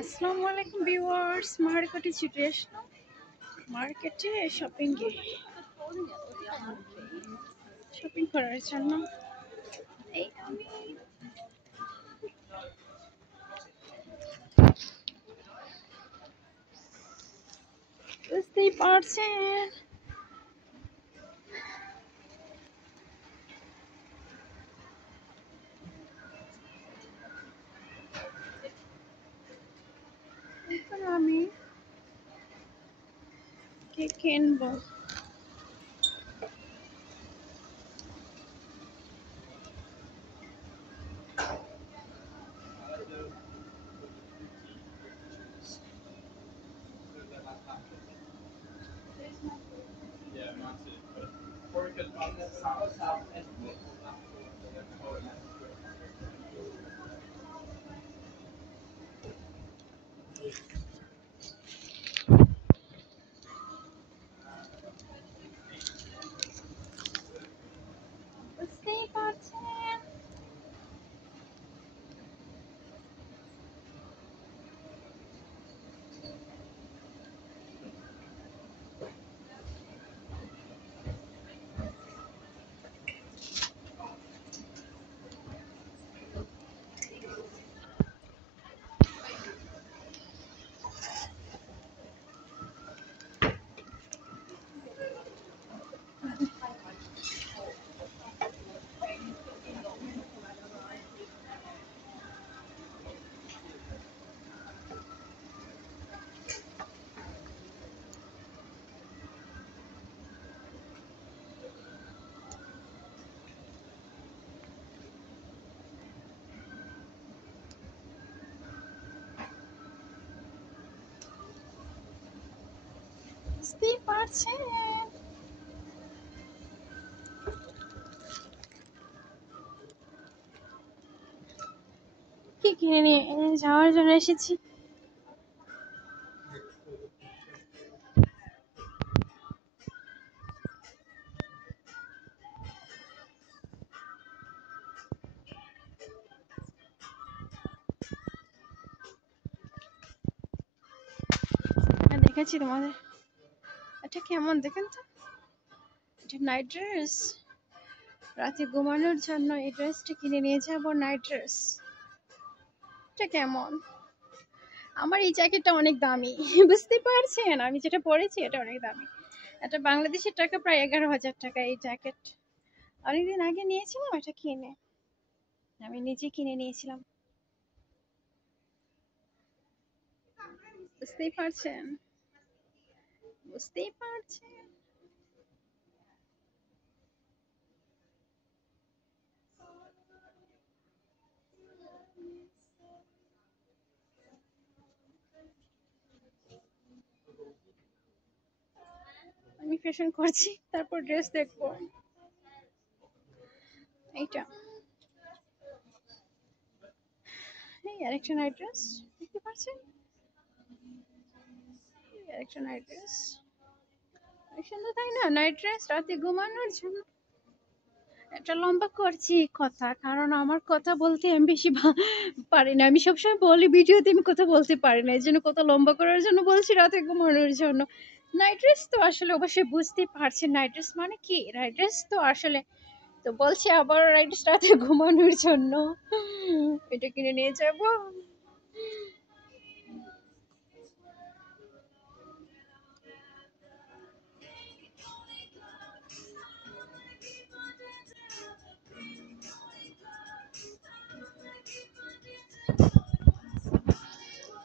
আসসালামু আলাইকুম ভিউয়ার্স, মার্কেটে ছুটে আসলাম। মার্কেটে শপিং করার জন্য। এই আমি বুঝতেই পারছেন, এখন আমি কি কিনবো। বুঝতেই পারছেন, বুঝতেই পারছেন। কি কিনে নিয়ে যাওয়ার জন্য এসেছি। দেখেছি তোমাদের, এটা কেমন দেখেন তো। এটা নাইট ড্রেস, রাতে ঘুমানোর জন্য এই ড্রেসটা কিনে নিয়ে যাবো। নাইট ড্রেস এটা কেমন? আমার এই জ্যাকেটটা অনেক দামি। বুঝতে পারছেন, আমি যেটা পরেছি এটা অনেক দামি। এটা বাংলাদেশের টাকা প্রায় 11,000 টাকা এই জ্যাকেট। অনেকদিন আগে নিয়েছিলাম এটা কিনে, আমি নিজে কিনে নিয়েছিলাম। বুঝতেই পারছেন, বুঝতেই পারছেন। আমি ফ্যাশন করছি, তারপর ড্রেস দেখবো। এইটা এই আরেকটা নাইট ড্রেস, দেখতে পাচ্ছেন? এই আরেকটা নাইট ড্রেস, সুন্দর তাই না? নাইট ড্রেস রাতে ঘুমানোর জন্য। এটা লম্বা করছি কথা, কারণ আমার কথা বলতে আমি বেশি পারি না। আমি সবসময় বলি ভিডিওতে আমি কথা বলতে পারি না, এই জন্য কথা লম্বা করার জন্য বলছি, রাতে ঘুমানোর জন্য। নাইট ড্রেস তো আসলে অবশ্যই বুঝতেই পারছেন নাইট ড্রেস মানে কি। নাইট ড্রেস তো আসলে তো বলছি আবার নাইট ড্রেস রাতে ঘুমানোর জন্য এটা কিনে নিয়ে যাবো।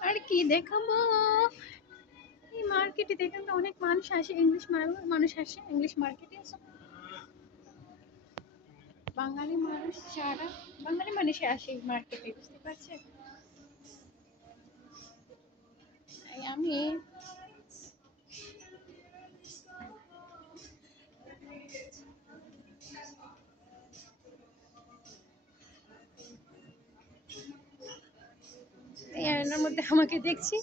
আর কি দেখাবো, এই মার্কেটে দেখেন তো অনেক মানুষ আসে, ইংলিশ মানুষ আসে ইংলিশ মার্কেটে। বাঙালি মানুষ ছাড়া বাঙালি মানুষই আসে এই মার্কেটে, বুঝতে পারছেন? এই আমি এই আয়নার মধ্যে আমাকে দেখছি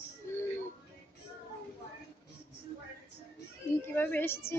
কিভাবে এসেছি।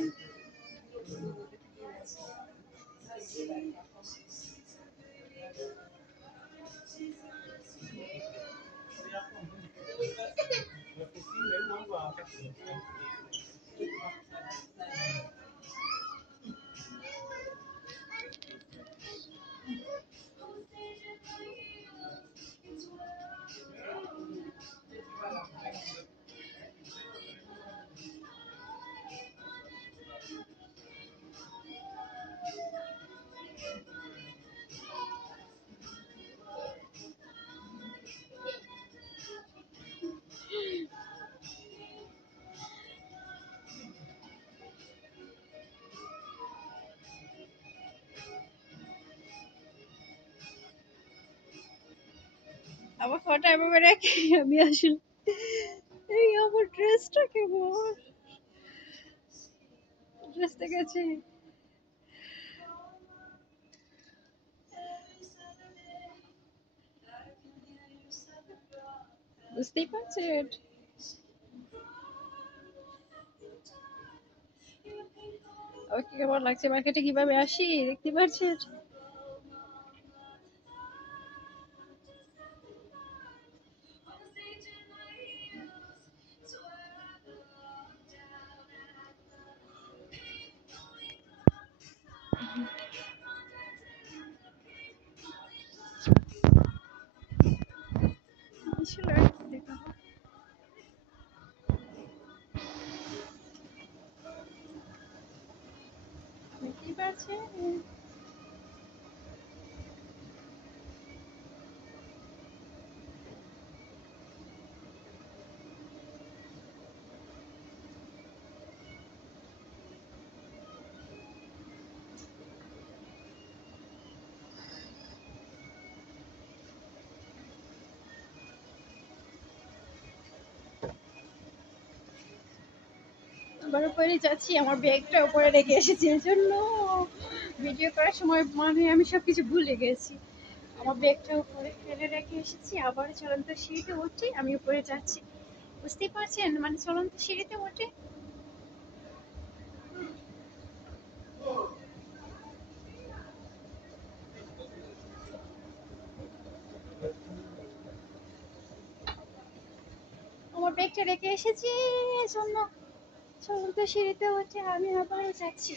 আমার ফটো এভাবে রেখে আমি আসলে এই আমার ড্রেসটা কেমন ড্রেসটা গেছে বুঝতেই পারছেন আমাকে কেমন লাগছে মার্কেটে কিভাবে আসি দেখতে পাচ্ছেন ছিল আর কি দেখাবো দেখতেই পাচ্ছেন আবার উপরে যাচ্ছি আমার ব্যাগটা উপরে রেখে এসেছি এই জন্য ভিডিও করার সময় মানে আমি সবকিছু ভুলে গেছি আমার ব্যাগটা উপরে ফেলে রেখে এসেছি আবার চলন্ত সিঁড়িতে উঠছি আমি উপরে যাচ্ছি বুঝতেই পারছেন মানে চলন্ত সিঁড়িতে উঠে আমার ব্যাগটা রেখে এসেছি এই জন্য চলন্ত সিঁড়িতে উঠে আমি আবার যাচ্ছি